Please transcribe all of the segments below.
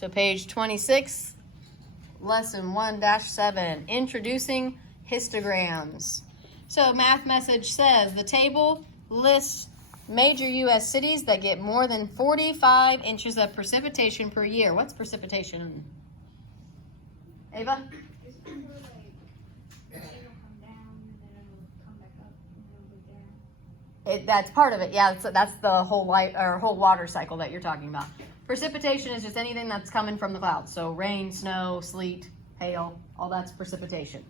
So page 26, lesson 1-7, introducing histograms. So math message says the table lists major U.S. cities that get more than 45 inches of precipitation per year. What's precipitation? Ava? That's part of it. Yeah, that's the whole light or whole water cycle that you're talking about. Precipitation is just anything that's coming from the clouds. So rain, snow, sleet, hail, all that's precipitation.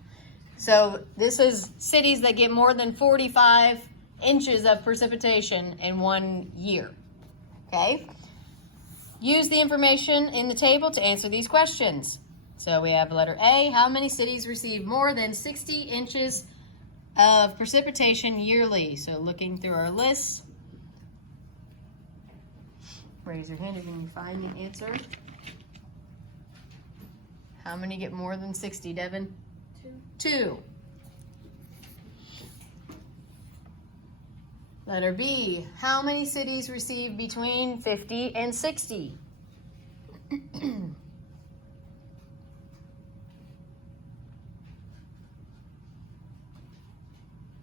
So this is cities that get more than 45 inches of precipitation in 1 year. Okay? Use the information in the table to answer these questions. So we have letter A, how many cities receive more than 60 inches of precipitation yearly? So looking through our list, raise your hand if you can find the answer. How many get more than 60, Devin? 2. Letter B, how many cities receive between 50 and 60?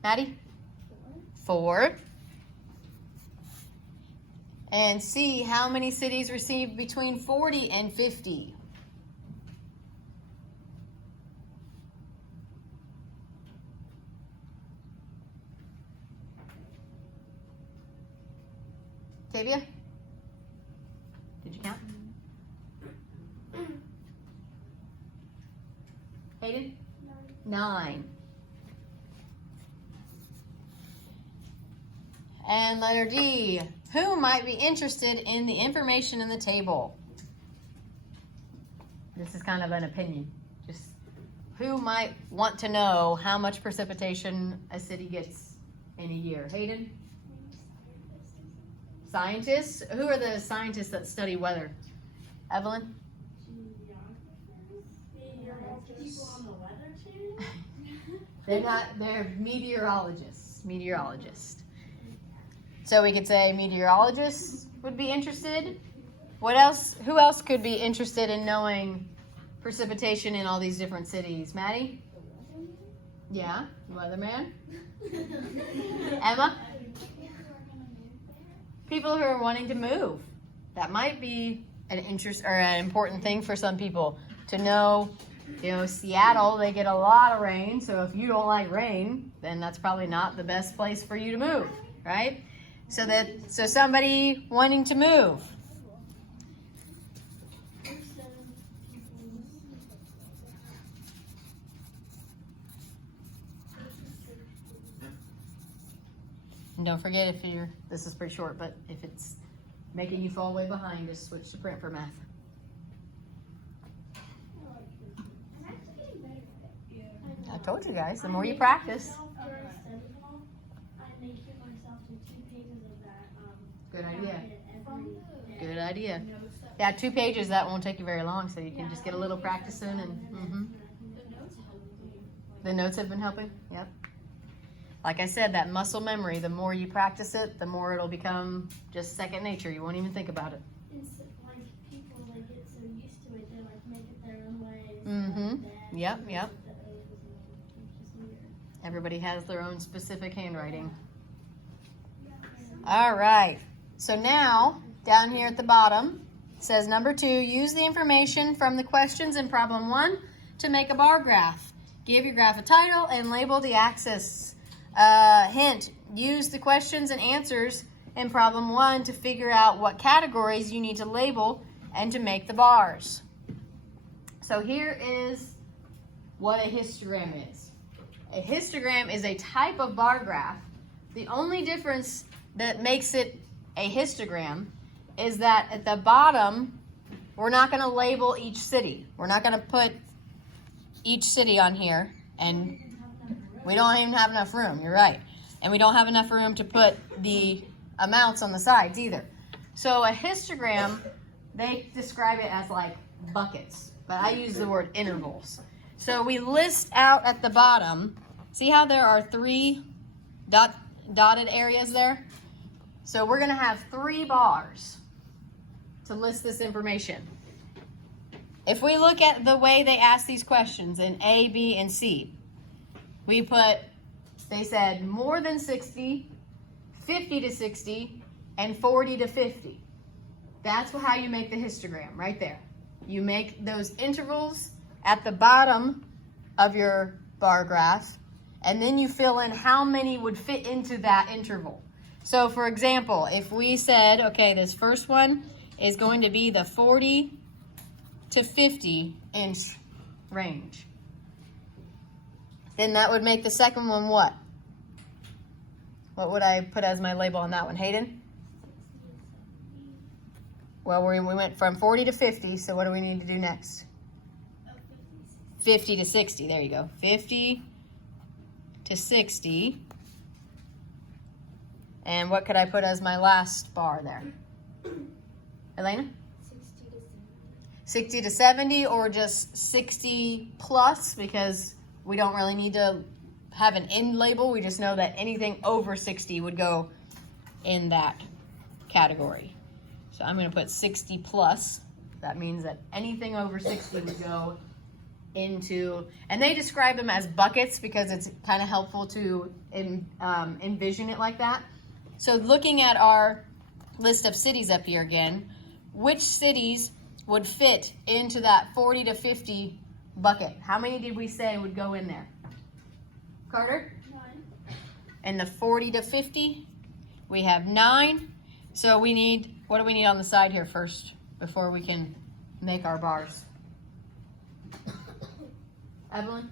Maddie? 4. And C, how many cities receive between 40 and 50? Tavia? Did you count? Hayden? 9. And letter D, who might be interested in the information in the table? This is kind of an opinion. Just who might want to know how much precipitation a city gets in a year? Hayden? Scientists? Who are the scientists that study weather? Evelyn? People on the weather channel? They're meteorologists. So we could say meteorologists would be interested. What else? Who else could be interested in knowing precipitation in all these different cities? Maddie? Yeah, weatherman. Emma? People who are wanting to move. That might be an interest or an important thing for some people to know. You know, Seattle, they get a lot of rain. So if you don't like rain, then that's probably not the best place for you to move, right? So somebody wanting to move. And don't forget, this is pretty short, but if it's making you fall way behind, just switch to print for math. I told you guys, the more you practice. Good idea. Yeah, 2 pages, that won't take you very long, so you can just get a little practice in. And the notes have been helping? Yep. Like I said, that muscle memory, the more you practice it, the more it'll become just second nature. You won't even think about it. It's like people, they get so used to it, they like make it their own way. Yep. Everybody has their own specific handwriting. All right. So now, down here at the bottom, it says number 2, use the information from the questions in problem 1 to make a bar graph. Give your graph a title and label the axis. Hint, use the questions and answers in problem 1 to figure out what categories you need to label and to make the bars. So here is what a histogram is. A histogram is a type of bar graph. The only difference that makes it a histogram is that at the bottom, we're not going to label each city. We're not going to put each city on here, and we don't even have enough room. You're right. And we don't have enough room to put the amounts on the sides either. So a histogram, they describe it as like buckets, but I use the word intervals. So we list out at the bottom, see how there are 3 dotted areas there? So we're going to have 3 bars to list this information. if we look at the way they ask these questions in A, B, and C, they said more than 60, 50 to 60, and 40 to 50. That's how you make the histogram, right there. You make those intervals at the bottom of your bar graph, and then you fill in how many would fit into that interval. So for example, if we said, okay, this first one is going to be the 40 to 50 inch range, then that would make the second one what? What would I put as my label on that one, Hayden? Well, we went from 40 to 50, so what do we need to do next? 50 to 60, there you go. 50 to 60. And what could I put as my last bar there? Elena? 60 to 70, or just 60 plus, because we don't really need to have an end label. We just know that anything over 60 would go in that category. So I'm going to put 60 plus. That means that anything over 60 would go into, and they describe them as buckets because it's kind of helpful to envision it like that. So looking at our list of cities up here again, which cities would fit into that 40 to 50 bucket? How many did we say would go in there? Carter? 9. And the 40 to 50, we have 9. So we need, what do we need on the side here first before we can make our bars? Evelyn?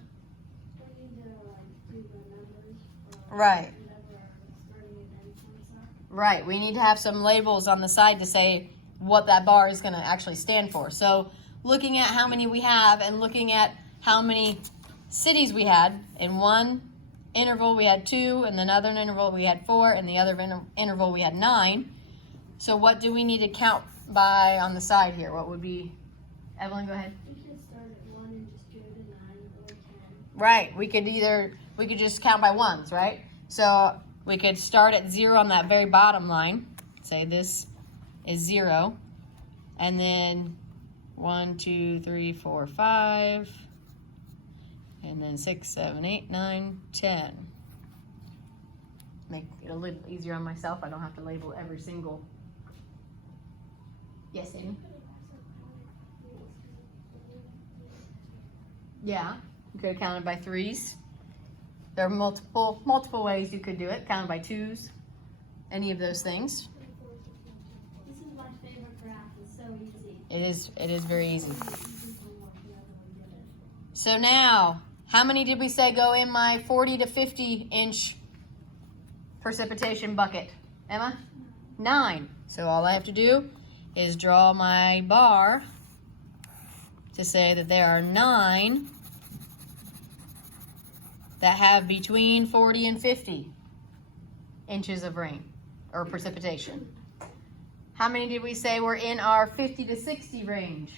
We need to do the numbers. Right. Whatever starting and end points are. Right, we need to have some labels on the side to say what that bar is going to actually stand for. So looking at how many we have and looking at how many cities we had, in one interval we had 2, in another interval we had 4, in the other interval we had 9. So what do we need to count by on the side here? What would be, Evelyn, go ahead. We could start at 1 and just go to 9 or 10. Right, we could just count by ones, right? So we could start at 0 on that very bottom line. Say this is 0. And then 1, 2, 3, 4, 5. And then 6, 7, 8, 9, 10. Make it a little easier on myself. I don't have to label every single. Yes, Amy? Yeah, you could have counted by 3s. There are multiple ways you could do it. Counted by 2s, any of those things. This is my favorite graph. It's so easy. It is very easy. So now, how many did we say go in my 40 to 50 inch precipitation bucket? Emma? 9. So all I have to do is draw my bar to say that there are 9 that have between 40 and 50 inches of rain or precipitation. How many did we say were in our 50 to 60 range?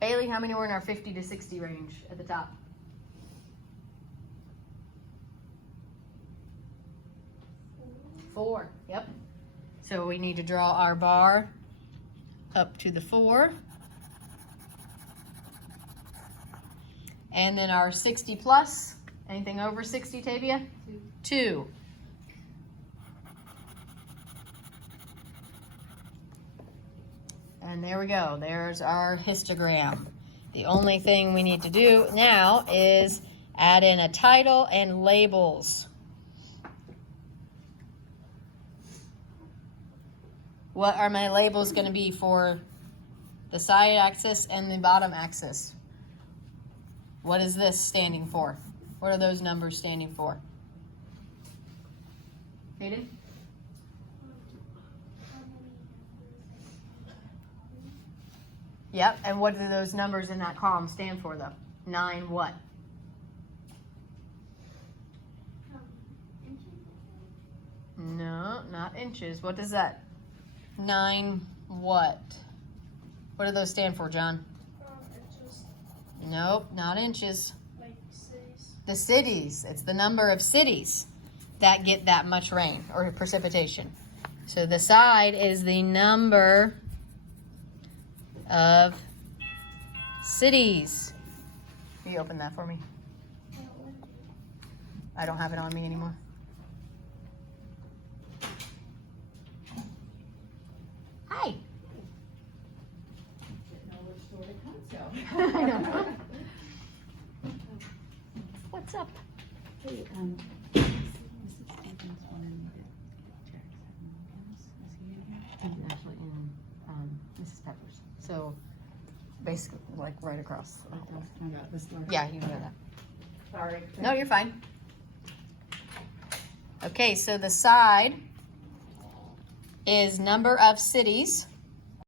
Bailey, how many were in our 50 to 60 range at the top? 4, yep. So we need to draw our bar up to the 4. And then our 60 plus, anything over 60, Tavia? 2. And there we go. There's our histogram. The only thing we need to do now is add in a title and labels. What are my labels going to be for the side axis and the bottom axis? What is this standing for? What are those numbers standing for? Hayden? Yep, and what do those numbers in that column stand for though? 9 what? No, not inches. What does that? 9 what? What do those stand for, John? Inches, Nope, not inches. like cities. The cities. It's the number of cities that get that much rain or precipitation. So the side is the number of cities. Will you open that for me? I don't have it on me anymore. Hi. I know. What's up? Hey, Mrs. Stevens wanted me to check 7 Williams. Is he in here? He's actually in Mrs. Pepper's. So basically, like right across. I was talking about this letter. Yeah, you know that. Sorry. No, you're fine. Okay, so the side is number of cities.